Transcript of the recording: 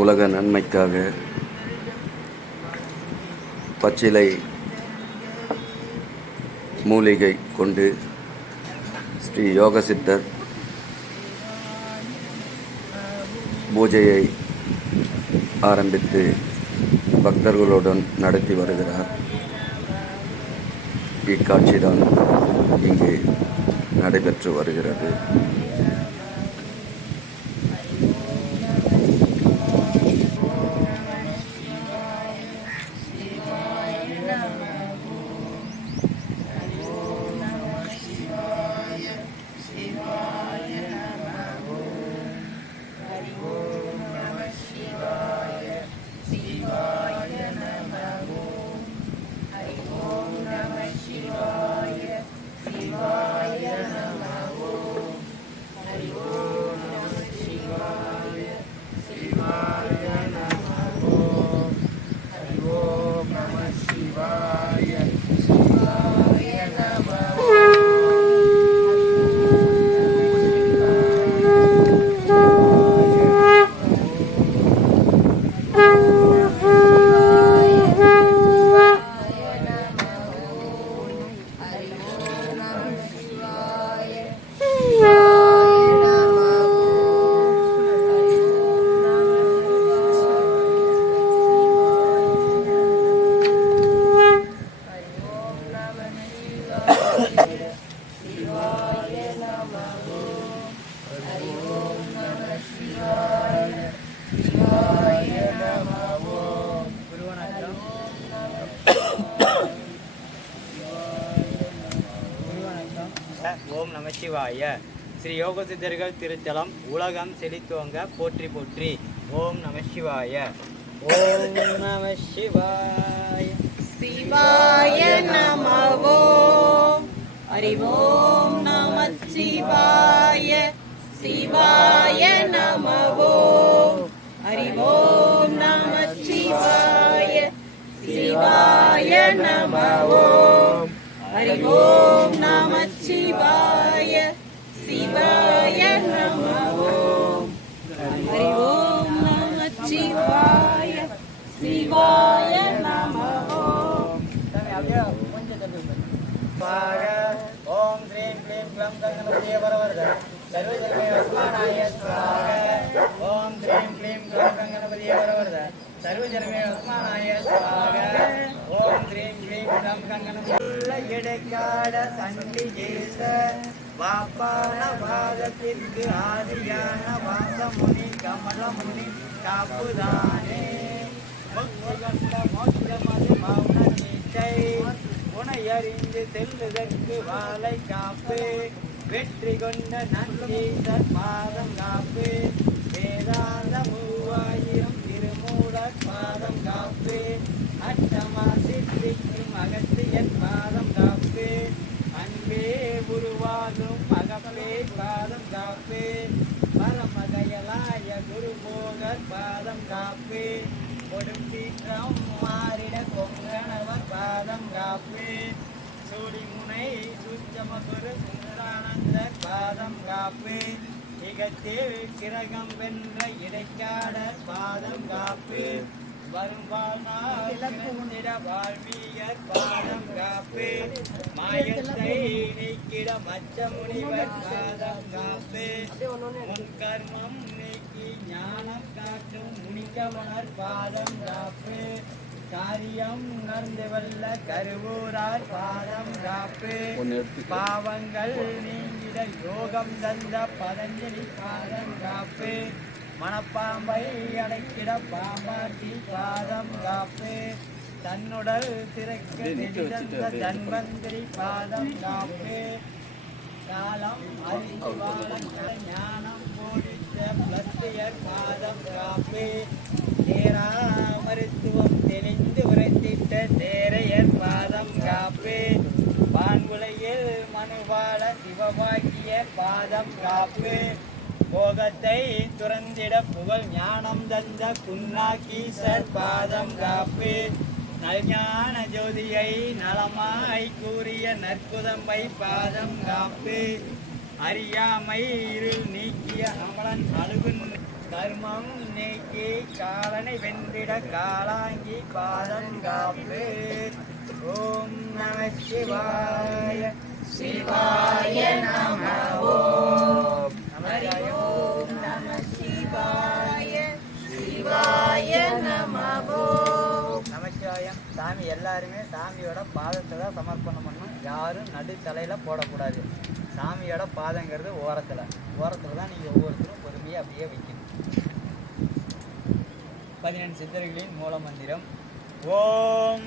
உலக நன்மைக்காக பச்சிலை மூலிகை கொண்டு ஸ்ரீ யோக சித்தர் பூஜையை ஆரம்பித்து பக்தர்களுடன் நடத்தி வருகிறார். இக்காட்சிதான் இங்கு நடைபெற்று வருகிறது. ஓம் நம சிவாய. ஸ்ரீ யோக சித்தர்கள் திருத்தலம் உலகம் செழித்துவங்க போற்றி போற்றி. ஓம் நம சிவாய. ஓம் நம சிவாய. சிவாய நமவோம் அறிவோம் நம சிவாய. சிவாய நமவோம் அறிவோம் நம சிவாய. சிவாய நமவோம் அறிவோம் நம ஓம் ஸ்ரீம் க்ளீம் க்ளம் கங்கணபதியே வரவர்க சர்வஜன்மே ஓம் ஸ்ரீம் க்ளீம் க்ளம் கங்கணபதி இடைக்காட சண்டி ஜேச வாப்பான பாதத்திற்கு ஆதியான வாசமுனி கமலமுனி காப்புதானே மோட்சமது மௌன நீச்சை உனையறிந்து செல்லுதற்கு காப்பு வெற்றி கொண்ட நன்றீசர் பாதம் காப்பு. வேதான மூவாயிரம் திருமூலர் பாதம் காப்பு அட்டமா சித்திக்கும் அகத்தியன் பாதம் காப்பு. அன்பே உருவாகும் மகப்பே பாதம் காப்பு. பரமதயலாய குருபோகர் பாதம் காப்பு. கொடுத்தீற்றம் மாறிட கொங்கணவர் பாதம் காப்பு. சூடிமுனை சுச்சமகுரு சுந்தரானந்தர் பாதம் காப்பு. இகத்தேவி கிரகம் வென்ற இடைக்காடர் பாதம் காப்பு. வரும் வாழ்நாளிட வாழ்வியர் பாதம் காப்பு மாயத்தை நீக்கிட மச்ச முனிவர் பாதம் காப்பு முன் நீக்கி ஞானம் காட்டும் முனிக்கமனர் பாதம் காப்பு காரியம் உணர்ந்து வல்ல கருவூரார் பாதம் காப்பு பாவங்கள் நீங்கிட யோகம் தந்த பதஞ்சலி பாதம் காப்பு. மனப்பாம்பை அடைக்கிட பாம்பாட்டி பாதம் காப்பு. தன்னுடல் திறக்க தன்வந்திரி பாதம் காப்பு. காலம் அறிந்து ஞானம் போதித்த பிளஸ்தியர் பாதம் காப்பு. நேரா மருத்துவம் தெளிந்து உரைத்திட்ட தேரையர் பாதம் காப்பு. பான்குலையில் மனுவாள சிவபாக்கிய பாதம் காப்பு. போகத்தை துறந்திட புகழ் ஞானம் தந்த குன்னாக்கீசர் பாதம் காப்பு. நல்ஞான ஜோதியை நலமாய் கூறிய நற்புதம்பை பாதம் காப்பு. அறியாமை இருள் நீக்கிய அமலன் அழுகுன் கர்மம் நீக்கி காலனை வென்றிட காலாங்கி பாதம் காப்பு. ஓம் நம சிவாய. சிவாய நம ஓம். சாமி எல்லாருமே சாமியோட பாதத்தை தான் சமர்ப்பணம் பண்ணணும். யாரும் நடு போடக்கூடாது. சாமியோட பாதங்கிறது ஓரத்தில். ஓரத்தில் தான் நீங்கள் ஒவ்வொருத்தரும் பொறுமையாக அப்படியே வைக்கணும். பதினெண்டு சித்தர்களின் மூல மந்திரம். ஓம்